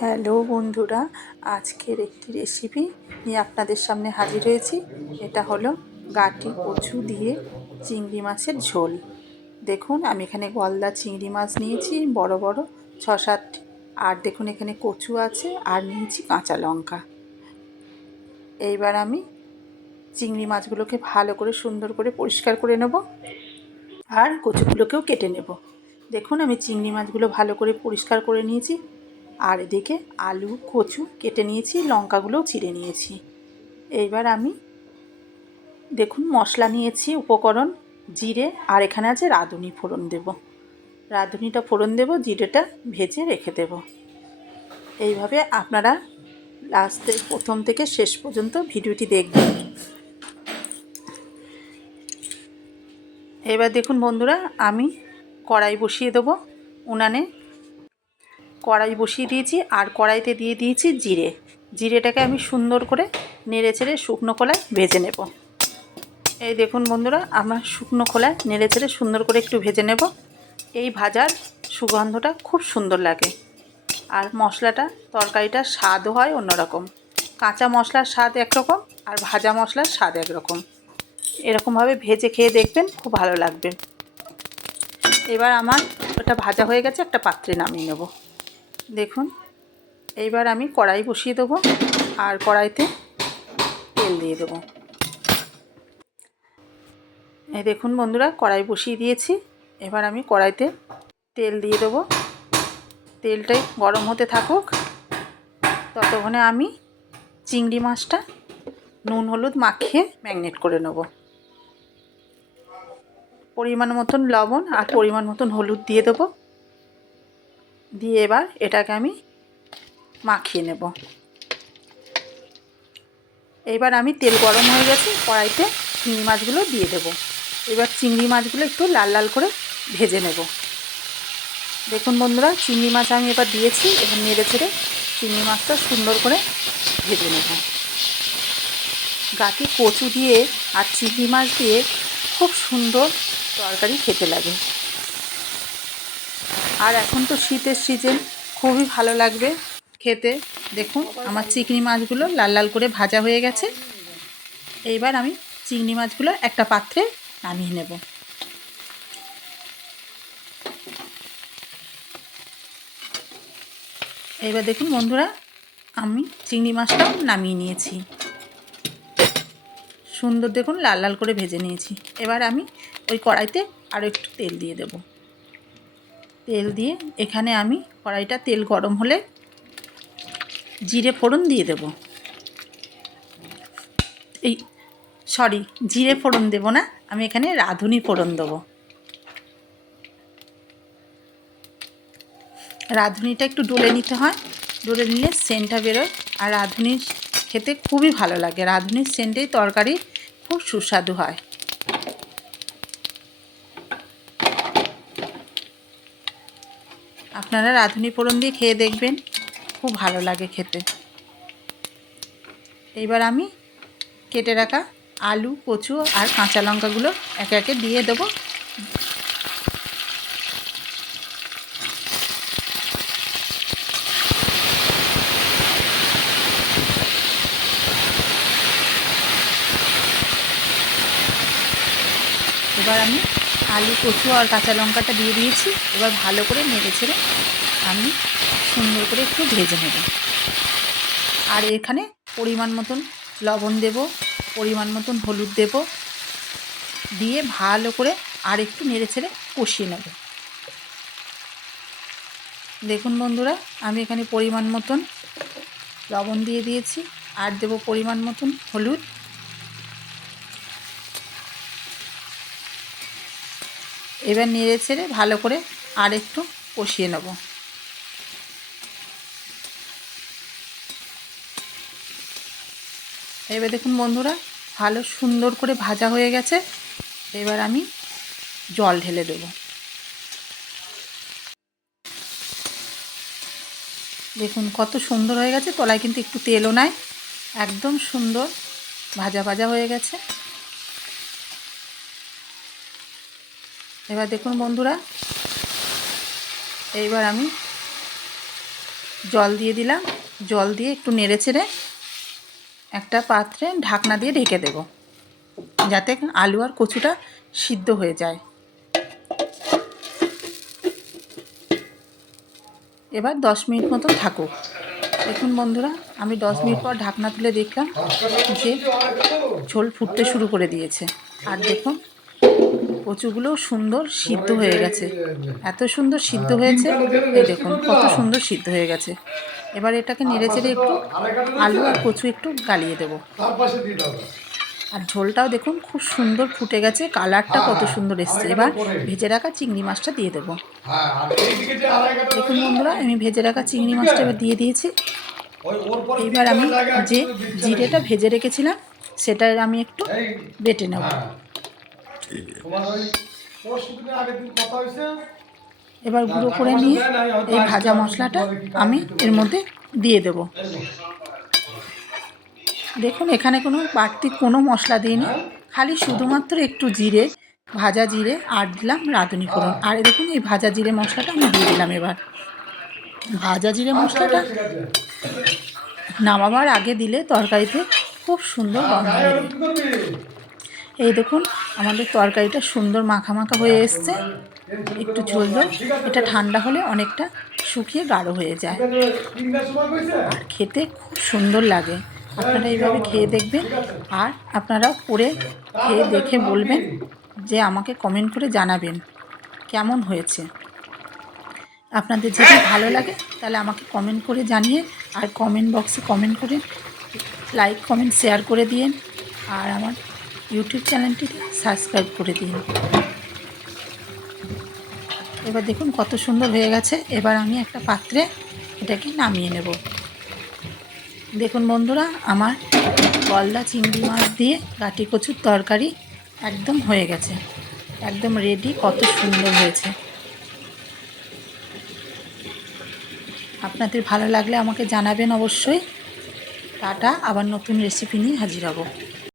Hello বন্ধুরা, আজকের একটি রেসিপি নিয়ে আপনাদের সামনে হাজির হয়েছি। এটা হলো গাটি কচু দিয়ে চিংড়ি মাছের ঝোল। দেখুন, আমি এখানে গলদা চিংড়ি মাছ নিয়েছি বড় বড় 6-7, আর দেখুন এখানে কচু আছে, আর নিয়েছি কাঁচা লঙ্কা। এইবার আমি চিংড়ি মাছগুলোকে ভালো করে সুন্দর করে পরিষ্কার করে নেব, আর কচুগুলোকেও কেটে নেব। দেখুন, আমি চিংড়ি মাছগুলো ভালো করে পরিষ্কার করে নিয়েছি, আর এদিকে আলু কচু কেটে নিয়েছি, লঙ্কাগুলোও ছিঁড়ে নিয়েছি। এইবার আমি দেখুন মশলা নিয়েছি, উপকরণ জিরে, আর এখানে আছে রাঁধুনি ফোড়ন দেব। রাঁধুনিটা ফোড়ন দেব, জিরেটা ভেজে রেখে দেব। এইভাবে আপনারা প্রথম থেকে শেষ পর্যন্ত ভিডিওটি দেখবেন। এবার দেখুন বন্ধুরা, আমি কড়াই বসিয়ে দেবো উনানে। কড়াই বসিয়ে দিয়েছি, আর কড়াইতে দিয়ে দিয়েছি জিরে। জিরেটাকে আমি সুন্দর করে নেড়ে চেড়ে শুকনো খোলায় ভেজে নেব। এই দেখুন বন্ধুরা, আমার শুকনো খোলায় নেড়ে চেড়ে সুন্দর করে একটু ভেজে নেব। এই ভাজার সুগন্ধটা খুব সুন্দর লাগে, আর মশলাটা তরকারিটার স্বাদও হয় অন্যরকম। কাঁচা মশলার স্বাদ একরকম, আর ভাজা মশলার স্বাদ একরকম। এরকমভাবে ভেজে খেয়ে দেখবেন, খুব ভালো লাগবে। এবার আমার ওটা ভাজা হয়ে গেছে, একটা পাত্রে নামিয়ে নেব। দেখুন, এইবার আমি কড়াই বসিয়ে দেবো, আর কড়াইতে তেল দিয়ে দেবো। এই দেখুন বন্ধুরা, কড়াই বসিয়ে দিয়েছি। এবার আমি কড়াইতে তেল দিয়ে দেবো। তেলটাই গরম হতে থাকুক, ততক্ষণে আমি চিংড়ি মাছটা নুন হলুদ মাখিয়ে ম্যারিনেট করে নেব। পরিমাণ মতন লবণ আর পরিমাণ মতন হলুদ দিয়ে দেবো। দিয়ে এবার এটাকে আমি মাখিয়ে নেব। এবার আমি তেল গরম হয়ে গেছে, কড়াইতে চিংড়ি মাছগুলো দিয়ে দেবো। এবার চিংড়ি মাছগুলো একটু লাল লাল করে ভেজে নেব। দেখুন বন্ধুরা, চিংড়ি মাছ আমি এবার দিয়েছি। এবার নেড়ে চেড়ে চিংড়ি মাছটা সুন্দর করে ভেজে নেব। গাটি কচু দিয়ে আর চিংড়ি মাছ দিয়ে খুব সুন্দর তরকারি খেতে লাগে। আর এখন তো শীতের সিজন, খুবই ভালো লাগবে খেতে। দেখুন, আমার চিংড়ি মাছগুলো লাল লাল করে ভাজা হয়ে গেছে। এইবার আমি চিংড়ি মাছগুলো একটা পাত্রে নামিয়ে নেব। এইবার দেখুন বন্ধুরা, আমি চিংড়ি মাছটাও নামিয়ে নিয়েছি। সুন্দর দেখুন লাল লাল করে ভেজে নিয়েছি। এবার আমি ওই কড়াইতে আরও একটু তেল দিয়ে দেব। তেল দিয়ে এখানে আমি কড়াইটা তেল গরম হলে জিরে ফোড়ন দিয়ে দেব। জিরে ফোড়ন দেব না, আমি এখানে রাঁধুনি ফোড়ন দেবো। রাঁধুনিটা একটু ডলে নিতে হয়, ডলে নিলে সেন্টটা বেরোয়, আর রাঁধুনির খেতে খুবই ভালো লাগে। রাঁধুনির সেন্টেই তরকারি খুব সুস্বাদু হয়। আপনারা রাঁধুনি ফোড়ন দিয়ে খেয়ে দেখবেন, খুব ভালো লাগে খেতে। এইবার আমি কেটে রাখা আলু কচু আর কাঁচা লঙ্কাগুলো একে একে দিয়ে দেবো। এবার আমি আলু কচু আর কাঁচা লঙ্কাটা দিয়ে দিয়েছি। এবার ভালো করে নেড়ে ছেড়ে আমি সুন্দর করে একটু ভেজে নেব। আর এখানে পরিমাণ মতন লবণ দেব, পরিমাণ মতন হলুদ দেব, দিয়ে ভালো করে আর একটু নেড়ে ছেড়ে কষিয়ে নেব। দেখুন বন্ধুরা, আমি এখানে পরিমাণ মতন লবণ দিয়ে দিয়েছি, আর দেব পরিমাণ মতন হলুদ। এবার নেড়ে ছেড়ে ভালো করে আর একটু কষিয়ে নেব। এবার দেখুন বন্ধুরা, ভালো সুন্দর করে ভাজা হয়ে গেছে। এবার আমি জল ঢেলে দেব। দেখুন কত সুন্দর হয়ে গেছে, তলায় কিন্তু একটু তেলও নাই, একদম সুন্দর ভাজা ভাজা হয়ে গেছে। এবার দেখুন বন্ধুরা, এইবার আমি জল দিয়ে দিলাম। জল দিয়ে একটু নেড়ে চেড়ে একটা পাত্রে ঢাকনা দিয়ে ঢেকে দেব, যাতে আলু আর কচুটা সিদ্ধ হয়ে যায়। এবার 10 মিনিট মতো থাকুক। দেখুন বন্ধুরা, আমি 10 মিনিট পর ঢাকনা তুলে দেখলাম যে ঝোল ফুটতে শুরু করে দিয়েছে। আর দেখুন কচুগুলোও সুন্দর সিদ্ধ হয়ে গেছে, এত সুন্দর সিদ্ধ হয়েছে। এই দেখুন কত সুন্দর সিদ্ধ হয়ে গেছে। এবার এটাকে নেড়ে চেড়ে একটু আলু আর কচু একটু গালিয়ে দেবো। আর ঝোলটাও দেখুন খুব সুন্দর ফুটে গেছে, কালারটা কত সুন্দর এসছে। এবার ভেজে রাখা চিংড়ি মাছটা দিয়ে দেবো। দেখুন বন্ধুরা, আমি ভেজে রাখা চিংড়ি মাছটা এবার দিয়ে দিয়েছি। এইবার আমি যে জিরেটা ভেজে রেখেছিলাম সেটা আমি একটু বেটে নেব। এবার গুঁড়ো করে নিয়ে এই ভাজা মশলাটা আমি এর মধ্যে দিয়ে দেব। দেখুন এখানে কোনো বাড়তি কোনো মশলা দিইনি, খালি শুধুমাত্র একটু জিরে, ভাজা জিরে আর দিলাম রাঁধুনি ফোড়ন। আর দেখুন এই ভাজা জিরে মশলাটা আমি দিয়ে দিলাম। এবার ভাজা জিরে মশলাটা নামাবার আগে দিলে তরকারিতে খুব সুন্দর গন্ধ বেরোয়। এই দেখুন আমাদের তরকারিটা সুন্দর মাখা মাখা হয়ে এসছে, একটু ঝোল ঝোল। এটা ঠান্ডা হলে অনেকটা শুকিয়ে গাঢ় হয়ে যায়, আর খেতে খুব সুন্দর লাগে। আপনারা এইভাবে খেয়ে দেখবেন, আর আপনারাও করে খেয়ে দেখে বলবেন, যে আমাকে কমেন্ট করে জানাবেন কেমন হয়েছে। আপনাদের যদি ভালো লাগে তাহলে আমাকে কমেন্ট করে জানিয়ে, আর কমেন্ট বক্সে কমেন্ট করে লাইক কমেন্ট শেয়ার করে দিন, আর আমার ইউটিউব চ্যানেলটিকে সাবস্ক্রাইব করে দিন। এবার দেখুন কত সুন্দর হয়ে গেছে। এবার আমি একটা পাত্রে এটাকে নামিয়ে নেব। দেখুন বন্ধুরা, আমার গলদা চিংড়ি মাছ দিয়ে গাটি কচুর তরকারি একদম হয়ে গেছে, একদম রেডি। কত সুন্দর হয়েছে। আপনাদের ভালো লাগলে আমাকে জানাবেন অবশ্যই। টাটা, আবার নতুন রেসিপি নিয়ে হাজির হব।